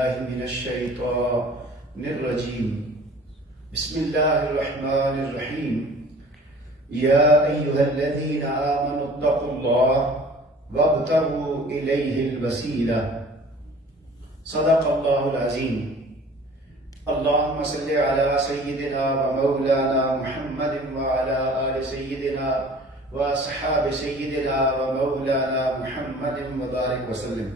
من الشيطان الرجيم بسم الله الرحمن الرحيم يا أيها الذين آمنوا اتقوا الله وابتغوا إليه الوسيلة صدق الله العظيم اللهم صل على سيدنا ومولانا محمد وعلى آل سيدنا وأصحاب سيدنا ومولانا محمد وبارك وسلم۔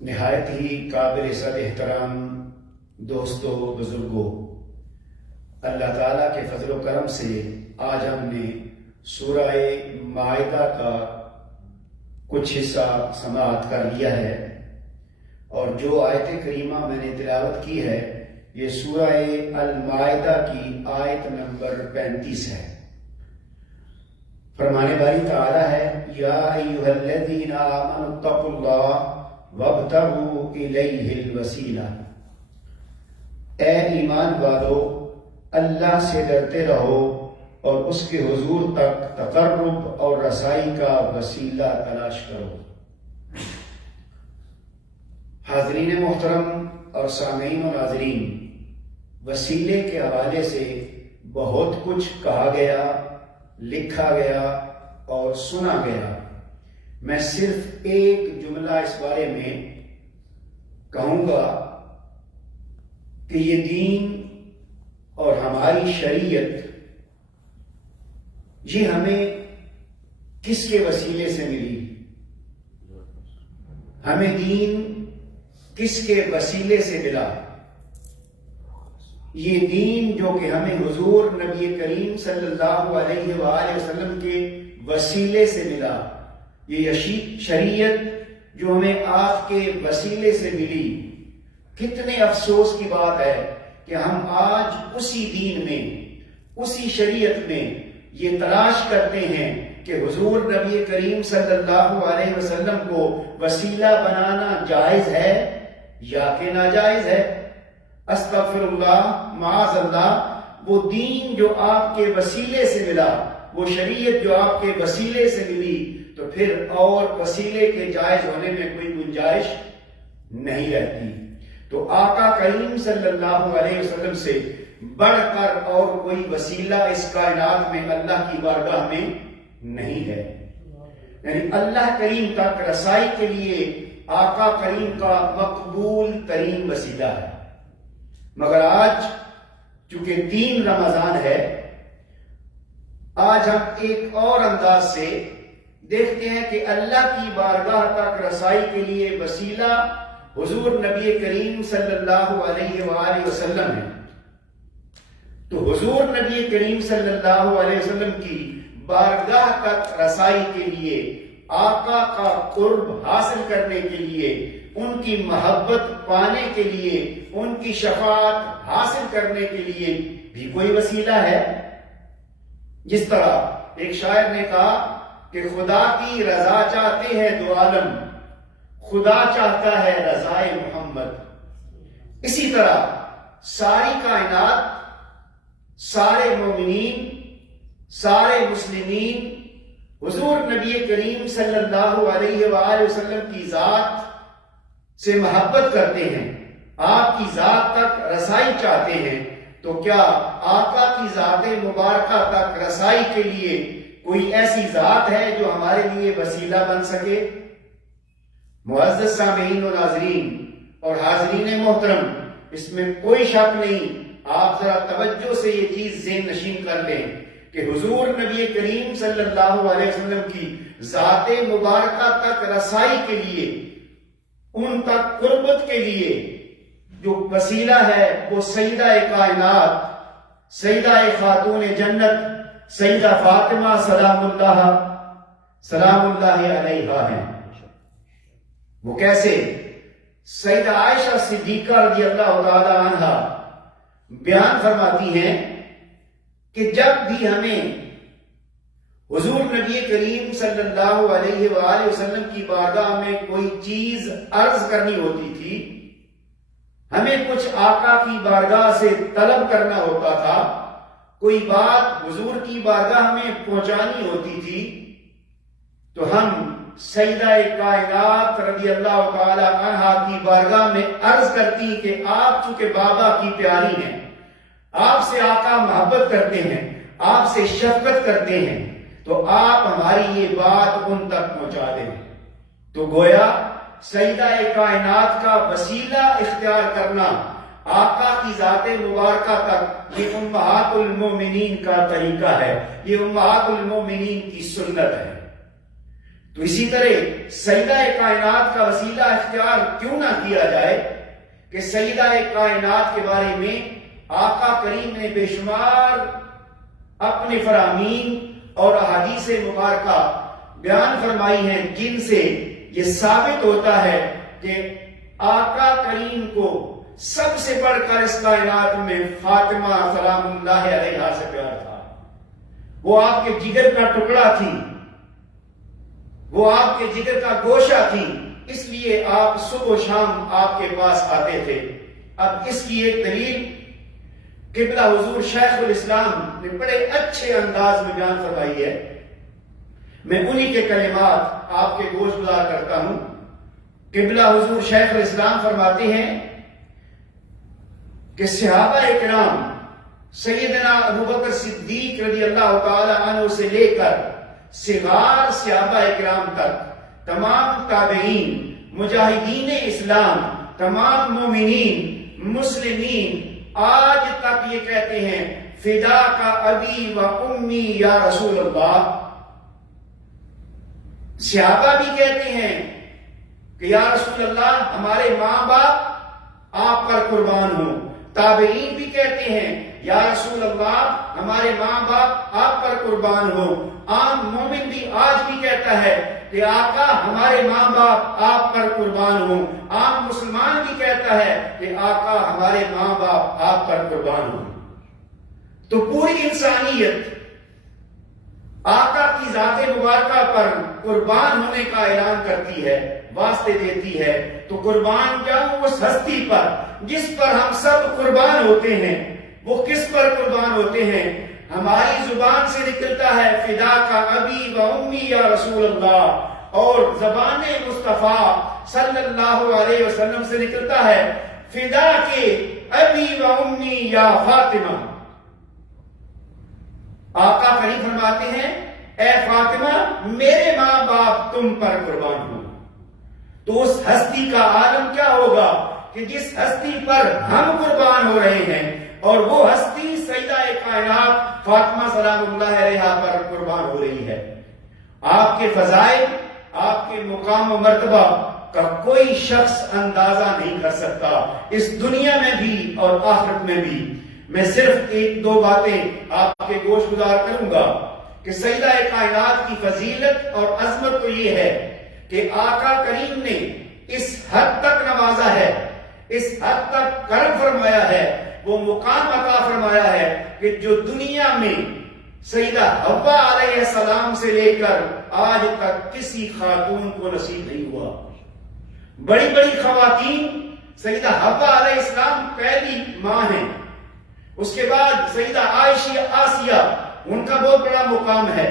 نہایت ہی قابل صد احترام دوستو بزرگوں، اللہ تعالیٰ کے فضل و کرم سے آج ہم نے سورہ مائدہ کا کچھ حصہ سماعت کر لیا ہے، اور جو آیت کریمہ میں نے تلاوت کی ہے یہ سورہ المائدہ کی آیت نمبر 35 ہے۔ فرمان باری تعالیٰ ہے یا ایھا الذین آمنوا اتقوا اللہ وابتغوا الیہ الوسیلہ، اے ایمان والو اللہ سے ڈرتے رہو اور اس کے حضور تک تقرب اور رسائی کا وسیلہ تلاش کرو۔ حاضرین محترم اور سامعین و ناظرین، وسیلے کے حوالے سے بہت کچھ کہا گیا، لکھا گیا اور سنا گیا۔ میں صرف ایک جملہ اس بارے میں کہوں گا کہ یہ دین اور ہماری شریعت یہ ہمیں کس کے وسیلے سے ملی؟ ہمیں دین کس کے وسیلے سے ملا؟ یہ دین جو کہ ہمیں حضور نبی کریم صلی اللہ علیہ وآلہ وسلم کے وسیلے سے ملا، یہ شریعت جو ہمیں آپ کے وسیلے سے ملی، کتنے افسوس کی بات ہے کہ ہم آج اسی دین میں، اسی شریعت میں یہ تلاش کرتے ہیں کہ حضور نبی کریم صلی اللہ علیہ وسلم کو وسیلہ بنانا جائز ہے یا کہ ناجائز ہے۔ استغفر اللہ، معاذ اللہ، وہ دین جو آپ کے وسیلے سے ملا، وہ شریعت جو آپ کے وسیلے سے ملی، تو پھر اور وسیلے کے جائز ہونے میں کوئی گنجائش نہیں رہتی۔ تو آقا کریم صلی اللہ علیہ وسلم سے بڑھ کر اور کوئی وسیلہ اس کائنات میں اللہ کی بارگاہ میں نہیں ہے۔ یعنی اللہ کریم تک رسائی کے لیے آقا کریم کا مقبول ترین وسیلہ ہے۔ مگر آج چونکہ 3 رمضان ہے، آج ہم ایک اور انداز سے دیکھتے ہیں کہ اللہ کی بارگاہ تک رسائی کے لیے وسیلہ حضور نبی کریم صلی اللہ علیہ وآلہ وسلم ہے۔ تو حضور نبی کریم صلی اللہ علیہ وسلم کی بارگاہ تک رسائی کے لیے، آقا کا قرب حاصل کرنے کے لیے، ان کی محبت پانے کے لیے، ان کی شفاعت حاصل کرنے کے لیے بھی کوئی وسیلہ ہے۔ جس طرح ایک شاعر نے کہا کہ خدا کی رضا چاہتے ہیں دو عالم، خدا چاہتا ہے رضائے محمد۔ اسی طرح ساری کائنات، سارے مومنین، سارے مسلمین حضور نبی کریم صلی اللہ علیہ وآلہ وسلم کی ذات سے محبت کرتے ہیں، آپ کی ذات تک رسائی چاہتے ہیں۔ تو کیا آقا کی ذات مبارکہ تک رسائی کے لیے کوئی ایسی ذات ہے جو ہمارے لیے وسیلہ بن سکے؟ معزز سامعین و ناظرین اور حاضرین محترم، اس میں کوئی شک نہیں، آپ ذرا توجہ سے یہ چیز ذہن نشین کر لیں کہ حضور نبی کریم صلی اللہ علیہ وسلم کی ذات مبارکہ تک رسائی کے لیے، ان تک قربت کے لیے جو وسیلہ ہے وہ سیدہ کائنات، سیدہ خاتون جنت سیدہ فاطمہ سلام اللہ علیہا ہیں۔ وہ کیسے؟ سیدہ عائشہ صدیقہ رضی اللہ تعالی عنہا بیان فرماتی ہیں کہ جب بھی ہمیں حضور نبی کریم صلی اللہ علیہ وآلہ وسلم کی بارگاہ میں کوئی چیز عرض کرنی ہوتی تھی، ہمیں کچھ آقا کی بارگاہ سے طلب کرنا ہوتا تھا، کوئی بات حضور کی بارگاہ میں پہنچانی ہوتی تھی، تو ہم سیدہ کائنات رضی اللہ تعالی عنہا کی بارگاہ میں عرض کرتی کہ آپ چونکہ بابا کی پیاری ہیں، آپ سے آقا محبت کرتے ہیں، آپ سے شفقت کرتے ہیں، تو آپ ہماری یہ بات ان تک پہنچا دیں۔ تو گویا سیدہ کائنات کا وسیلہ اختیار کرنا آقا کی ذات مبارکہ تک، یہ امہات المومنین کا طریقہ ہے، یہ امہات المومنین کی سنت ہے۔ تو اسی طرح سیدہ کائنات کا وسیلہ اختیار کیوں نہ کیا جائے کہ سیدہ کائنات کے بارے میں آقا کریم نے بے شمار اپنے فرامین اور احادیث مبارکہ بیان فرمائی ہیں، جن سے یہ ثابت ہوتا ہے کہ آقا کریم کو سب سے بڑھ کر اس کائنات میں فاطمہ سلام اللہ علیہا سے پیار تھا۔ وہ آپ کے جگر کا ٹکڑا تھی، وہ آپ کے جگر کا گوشہ تھی، اس لیے آپ صبح و شام آپ کے پاس آتے تھے۔ اب اس کی ایک دلیل قبلہ حضور شیخ الاسلام نے بڑے اچھے انداز میں بیان فرمائی ہے، میں انہی کے کلمات آپ کے گوش گزار کرتا ہوں۔ قبلہ حضور شیخ الاسلام فرماتے ہیں کہ صحابہ اکرام سیدنا ابوبکر صدیق رضی اللہ تعالی عنہ سے لے کر صغار صحابہ اکرام تک، تمام تابعین، مجاہدین اسلام، تمام مومنین، مسلمین آج تک یہ کہتے ہیں فدا کا ابی و امی یا رسول اللہ۔ صحابہ بھی کہتے ہیں کہ یا رسول اللہ ہمارے ماں باپ آپ پر قربان ہوں، تابعین بھی کہتے ہیں یا رسول اللہ ہمارے ماں باپ آپ پر قربان ہوں، عام مومن بھی آج بھی کہتا ہے کہ آقا ہمارے ماں باپ آپ پر قربان ہوں، عام مسلمان بھی کہتا ہے کہ آقا ہمارے ماں باپ آپ پر قربان ہوں۔ تو پوری انسانیت آقا کی ذات مبارکہ پر قربان ہونے کا اعلان کرتی ہے، واسطے دیتی ہے۔ تو قربان جاؤں اس ہستی پر جس پر ہم سب قربان ہوتے ہیں۔ وہ کس پر قربان ہوتے ہیں؟ ہماری زبان سے نکلتا ہے فدا کا ابی و امی یا رسول اللہ، اور زبان مصطفیٰ صلی اللہ علیہ وسلم سے نکلتا ہے فدا کے ابی و امی یا فاطمہ۔ آقا کریم فرماتے ہیں اے فاطمہ میرے ماں باپ تم پر قربان ہوں۔ تو اس ہستی کا عالم کیا ہوگا کہ جس ہستی پر ہم قربان ہو رہے ہیں، اور وہ ہستی سیدہ کائنات فاطمہ سلام اللہ علیہا پر قربان ہو رہی ہے۔ آپ کے فضائل، آپ کے مقام و مرتبہ کا کوئی شخص اندازہ نہیں کر سکتا، اس دنیا میں بھی اور آخرت میں بھی۔ میں صرف ایک دو باتیں آپ کے گوش گزار کروں گا کہ سیدہ کائنات کی فضیلت اور عظمت تو یہ ہے کہ آقا کریم نے اس حد تک نوازا ہے، اس حد تک کرم فرمایا ہے، وہ مقام عطا فرمایا ہے کہ جو دنیا میں سیدہ حوا علیہ السلام سے لے کر آج تک کسی خاتون کو نصیب نہیں ہوا۔ بڑی بڑی خواتین، سیدہ حوا علیہ السلام پہلی ماں ہیں، اس کے بعد سیدہ عائشہ آسیہ، ان کا بہت بڑا مقام ہے،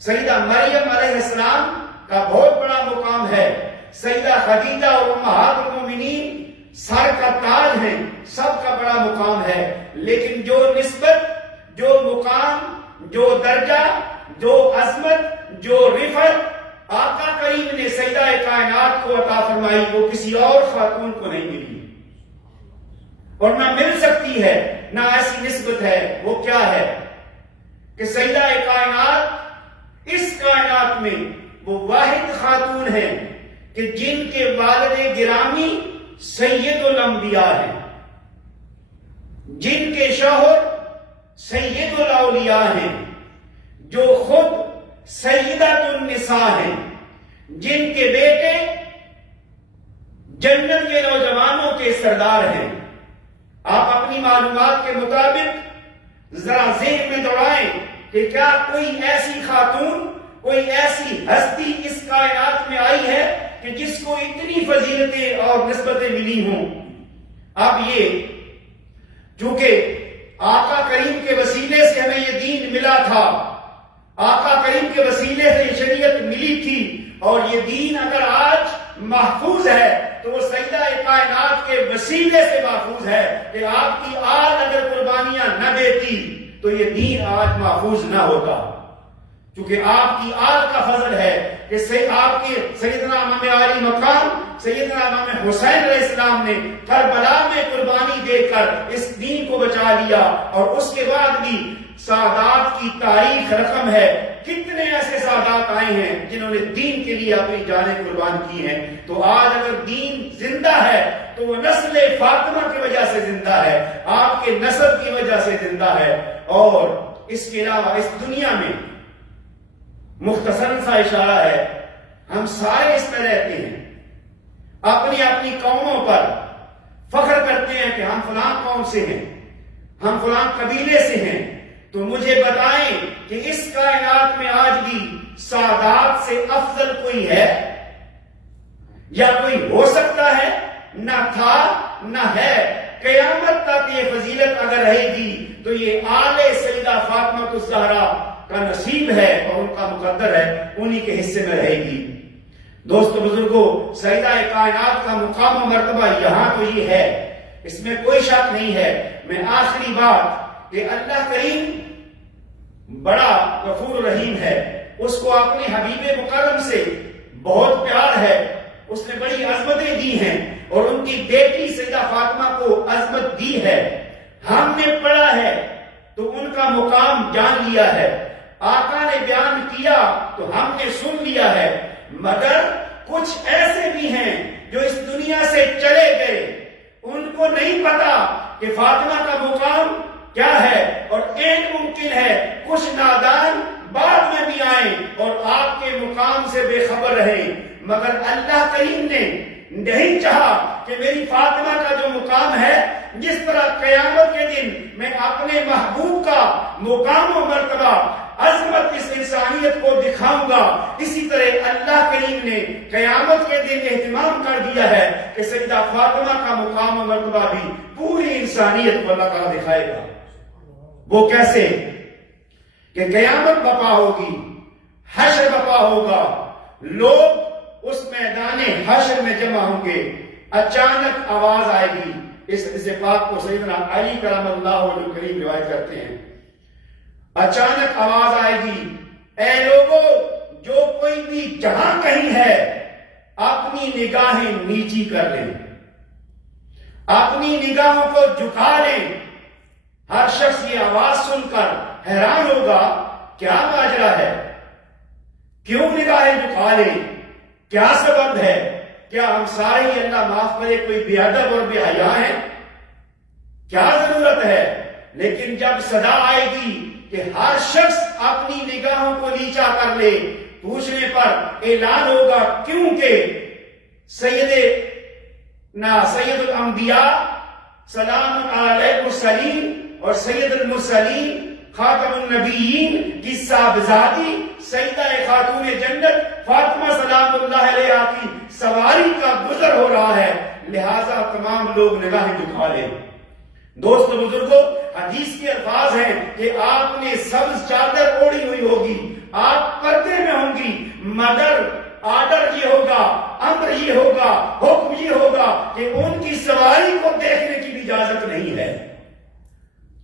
سیدہ مریم علیہ السلام کا بہت بڑا مقام ہے، سیدہ خدیجہ اور امہات المومنین سر کا تاج ہیں، سب کا بڑا مقام ہے۔ لیکن جو نسبت، جو مقام، جو درجہ، جو عظمت، جو رفعت آقا کریم نے سیدہ کائنات کو عطا فرمائی، وہ کسی اور خاتون کو نہیں ملی اور نہ مل سکتی ہے، نہ ایسی نسبت ہے۔ وہ کیا ہے کہ سیدہ کائنات اس کائنات میں وہ واحد خاتون ہیں کہ جن کے والد گرامی سید الانبیاء ہیں، جن کے شوہر سید الاولیاء ہیں، جو خود سیدۃ النساء ہیں، جن کے بیٹے جنت کے نوجوانوں کے سردار ہیں۔ آپ اپنی معلومات کے مطابق ذرا ذہن میں دوڑائیں کہ کیا کوئی ایسی خاتون، کوئی ایسی ہستی اس کائنات میں آئی ہے کہ جس کو اتنی فضیلتیں اور نسبتیں ملی ہوں۔ اب یہ چونکہ آقا کریم کے وسیلے سے ہمیں یہ دین ملا تھا، آقا کریم کے وسیلے سے یہ شریعت ملی تھی، اور یہ دین اگر آج محفوظ ہے تو وہ سیدہ کائنات کے وسیلے سے محفوظ ہے کہ آپ کی آل اگر قربانیاں نہ دیتی تو یہ دین آج محفوظ نہ ہوتا، کیونکہ آپ کی آل کا فضل ہے کہ آپ کے سیدنا امام علی مقام سیدنا امام حسین علیہ السلام نے کربلا میں قربانی دے کر اس دین کو بچا لیا، اور اس کے بعد بھی سادات کی تاریخ رقم ہے، کتنے ایسے سادات آئے ہیں جنہوں نے دین کے لیے اپنی جانیں قربان کی ہیں۔ تو آج اگر دین زندہ ہے تو وہ نسل فاطمہ کی وجہ سے زندہ ہے، آپ کے نسب کی وجہ سے زندہ ہے۔ اور اس کے علاوہ اس دنیا میں مختصر سا اشارہ ہے، ہم سارے اس میں رہتے ہیں، اپنی اپنی قوموں پر فخر کرتے ہیں کہ ہم فلاں قوم سے ہیں، ہم فلاں قبیلے سے ہیں، تو مجھے بتائیں کہ اس کائنات میں آج بھی سادات سے افضل کوئی ہے یا کوئی ہو سکتا ہے؟ نہ تھا نہ ہے۔ قیامت تک یہ فضیلت اگر رہے گی تو یہ آل سیدہ فاطمہ الزہرا کا نصیب ہے اور ان کا مقدر ہے، انہی کے حصے میں رہے گی۔ دوستو بزرگوں، سیدہ کائنات کا مقام و مرتبہ یہاں تو یہ ہے، اس میں کوئی شک نہیں ہے۔ میں آخری بات کہ اللہ کریم بڑا غفور رحیم ہے، اس کو اپنے حبیب مکرم سے بہت پیار ہے، اس نے بڑی عظمتیں دی ہیں اور ان کی بیٹی سیدہ فاطمہ کو عظمت دی ہے۔ ہم نے پڑھا ہے تو ان کا مقام جان لیا ہے، آقا نے بیان کیا تو ہم نے سن لیا ہے، مگر کچھ ایسے بھی ہیں جو اس دنیا سے چلے گئے، ان کو نہیں پتا کہ فاطمہ کا مقام کیا ہے، اور ایک ممکن ہے کچھ نادان بعد میں بھی آئیں اور آپ کے مقام سے بے خبر رہیں، مگر اللہ کریم نے نہیں چاہا کہ میری فاطمہ کا جو مقام ہے، جس طرح قیامت کے دن میں اپنے محبوب کا مقام و مرتبہ عظمت اس انسانیت کو دکھاؤں گا، اسی طرح اللہ کریم نے قیامت کے دن اہتمام کر دیا ہے کہ سیدہ فاطمہ کا مقام و مرتبہ بھی پوری انسانیت کو اللہ تعالیٰ دکھائے گا۔ وہ کیسے؟ کہ قیامت بپا ہوگی، حشر بپا ہوگا، لوگ اس میدان حشر میں جمع ہوں گے، اچانک آواز آئے گی۔ اس حدیث پاک کو سیدنا علی کرم اللہ وجہ کریم روایت کرتے ہیں۔ اچانک آواز آئے گی، اے لوگوں، جو کوئی بھی جہاں کہیں ہے اپنی نگاہیں نیچی کر لیں، اپنی نگاہوں کو جھکا لیں۔ ہر شخص یہ آواز سن کر حیران ہوگا، کیا ماجرا ہے؟ کیوں نگاہیں جھکا لیں؟ کیا سبب ہے؟ کیا ہم سارے ہی اللہ معاف کرے کوئی بے ادب اور بے حیا ہیں؟ کیا ضرورت ہے؟ لیکن جب صدا آئے گی کہ ہر شخص اپنی نگاہوں کو نیچا کر لے، پوچھنے پر اعلان ہوگا، کیونکہ سید الانبیاء سلام علیہ المرسلین اور سید المرسلین خاتم النبیین کی صاحبزادی سیدہ خاتون جنت فاطمہ سلام اللہ علیہا کی سواری کا گزر ہو رہا ہے، لہذا تمام لوگ نگاہیں جھکا لیں۔ دوست بزرگوں، حدیث کے الفاظ ہیں کہ آپ نے سبز چادر اوڑھی ہوئی ہوگی، آپ پردے میں ہوں گی، مگر آرڈر یہ ہوگا، امر یہ ہوگا، حکم یہ ہوگا کہ ان کی سواری کو دیکھنے کی بھی اجازت نہیں ہے۔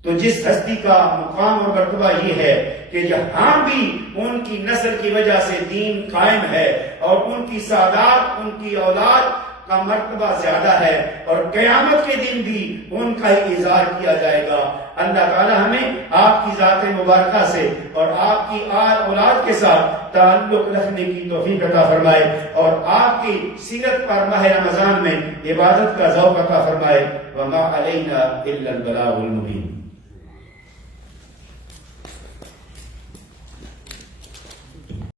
تو جس ہستی کا مقام اور مرتبہ یہ ہے کہ جہاں بھی ان کی نسل کی وجہ سے دین قائم ہے اور ان کی سادات، ان کی اولاد کا مرتبہ زیادہ ہے، اور قیامت کے دن بھی ان کا ہی اظہار کیا جائے گا۔ اللہ تعالی ہمیں آپ کی ذات مبارکہ سے اور آپ کی آل اولاد کے ساتھ تعلق رکھنے کی توفیق عطا فرمائے، اور آپ کی سیرت پر ماہ رمضان میں عبادت کا ذوق عطا فرمائے۔ وما علینا الا البلاغ المبین۔